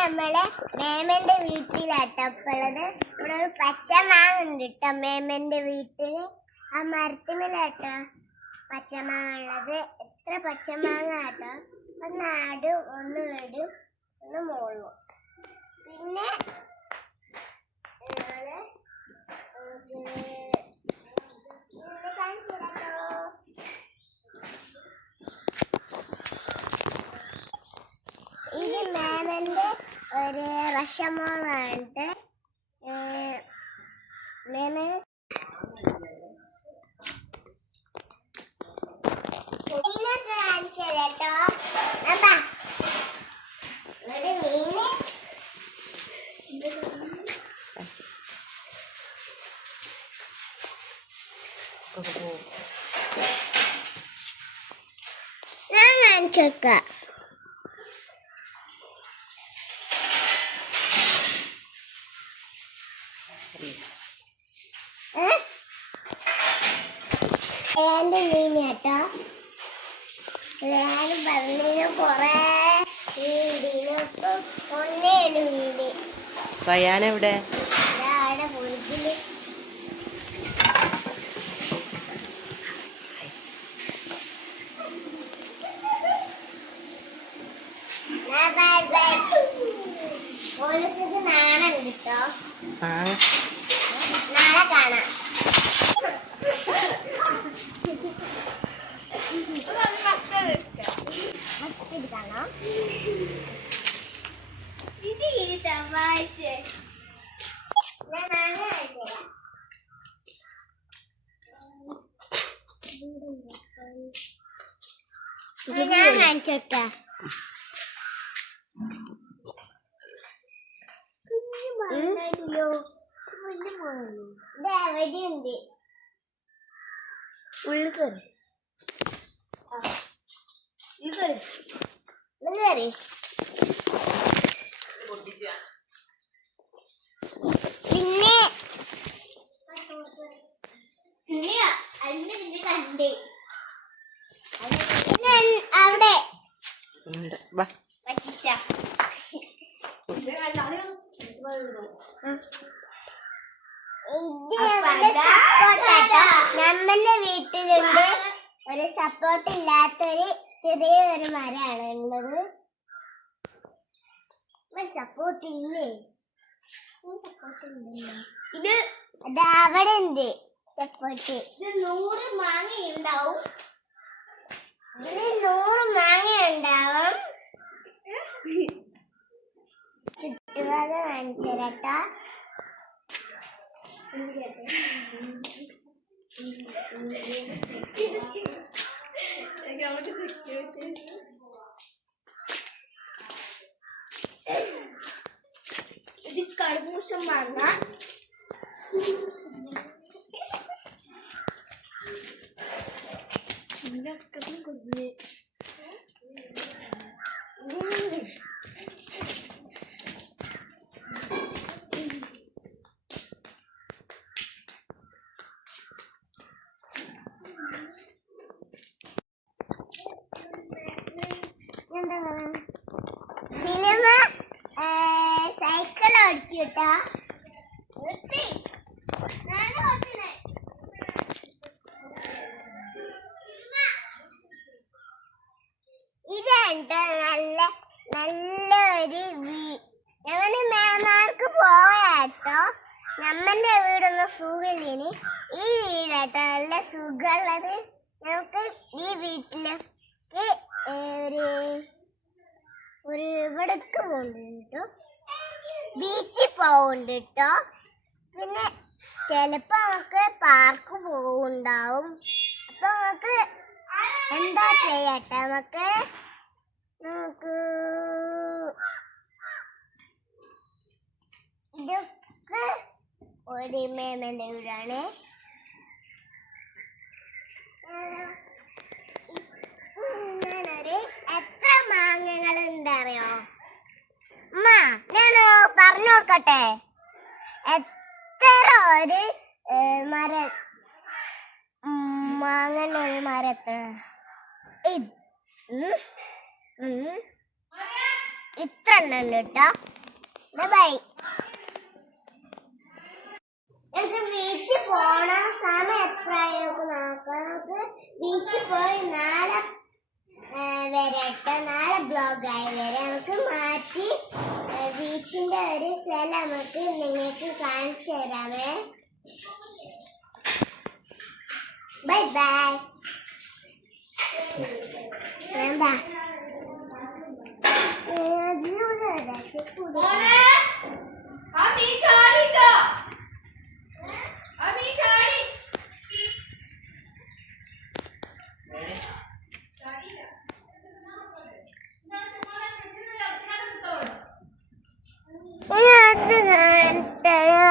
നമ്മളെ മേമന്റെ വീട്ടിലാട്ടപ്പുള്ളത്. ഇവിടെ ഒരു പച്ച മാങ്ങ ഉണ്ട് കേട്ടോ മേമന്റെ വീട്ടില്. ആ മരത്തിമേലാട്ടോ പച്ചമാങ്ങ ഉള്ളത്. എത്ര പച്ചമാങ്ങ ആട്ടോ. ഒന്ന് ആടും ഒന്ന് വീടും ഒന്ന് മോളും. പിന്നെ ഇത് മേമന്റെ ഒരു വിഷമമായിട്ട് മേമ കാണിച്ചു കേട്ടോ. അപ്പാ ഇവിടെ മീന് ഞാൻ കാണിച്ചേക്കാം. മീൻ കേട്ടോ. ഞാൻ പറഞ്ഞ കൊറേ ഒന്നേണ് മീന്. പയ്യാനെവിടെ? അവിടെ പൊളിച്ചില് പോലീസിന് നാണം കിട്ടോ. നാളെ കാണാം. ഞാൻ കാണിച്ചോട്ടാ. എവിടെയുണ്ട് ഉള്ളിൽ കയറി കയറി. പിന്നെ അവിടെ നമ്മന്റെ വീട്ടിലുണ്ട് ഒരു സപ്പോർട്ട് ഇല്ലാത്തൊരു ചെറിയൊരു മരമാണ് ഉള്ളത്. സപ്പോർട്ട് ഇല്ലേ? ഇത് അവിടെ ഉണ്ട് സപ്പോർട്ട്. ഇത് 100 മാങ്ങയുണ്ടാവും. ഇതിന് 100 മാങ്ങയുണ്ടാവും. ചുറ്റുപാട് കാണിച്ചു കേട്ടോ. ഇത് കടുമൂസം മാങ്ങ. സൈക്കിൾ ഓടിച്ചിട്ടാ ഇതെന്താ നല്ലൊരു ഞമ്മന് മേമാർക്ക് പോയാട്ടോ. നമ്മന്റെ വീടൊന്നും സുഖമില്ലേന്. ഈ വീടാട്ടോ നല്ല സുഖമുള്ളത്. നമുക്ക് ഈ വീട്ടിലേക്ക് ഒരു ഇവിടേക്ക് പോകുന്നുണ്ട് കേട്ടോ. ബീച്ചിൽ പോകുന്നുണ്ട് കേട്ടോ. പിന്നെ ചിലപ്പോ നമുക്ക് പാർക്ക് പോകുന്നുണ്ടാവും. അപ്പൊ നമുക്ക് എന്താ ചെയ്യട്ടെ, നമുക്ക് ഇതൊക്കെ ഒരു മേമന്റെ വീടാണ്. ഇങ്ങനൊരു എത്ര മാങ്ങകൾ ഉണ്ടറിയോ അമ്മ? ഞാൻ പറഞ്ഞു കൊടുക്കട്ടെ. എത്ര ഒരു മാങ്ങന്റെ ഒരു മരം എത്ര? ഇത്ര എണ്ണം ഉണ്ട് കേട്ടോ. ബൈ. നമുക്ക് ബീച്ചിൽ പോണ സമയം എത്രയായി നമുക്ക് നോക്കാം. നമുക്ക് ബീച്ചിൽ പോയി നാളെ വരട്ടെ. നാളെ ബ്ലോഗായി വരാം. നമുക്ക് മാറ്റി ബീച്ചിന്റെ ഒരു സ്ഥലം നമുക്ക് നിങ്ങൾക്ക് കാണിച്ചു തരാമേ. Bye bye. എന്താ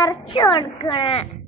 ഇറച്ചി കൊടുക്കണേ.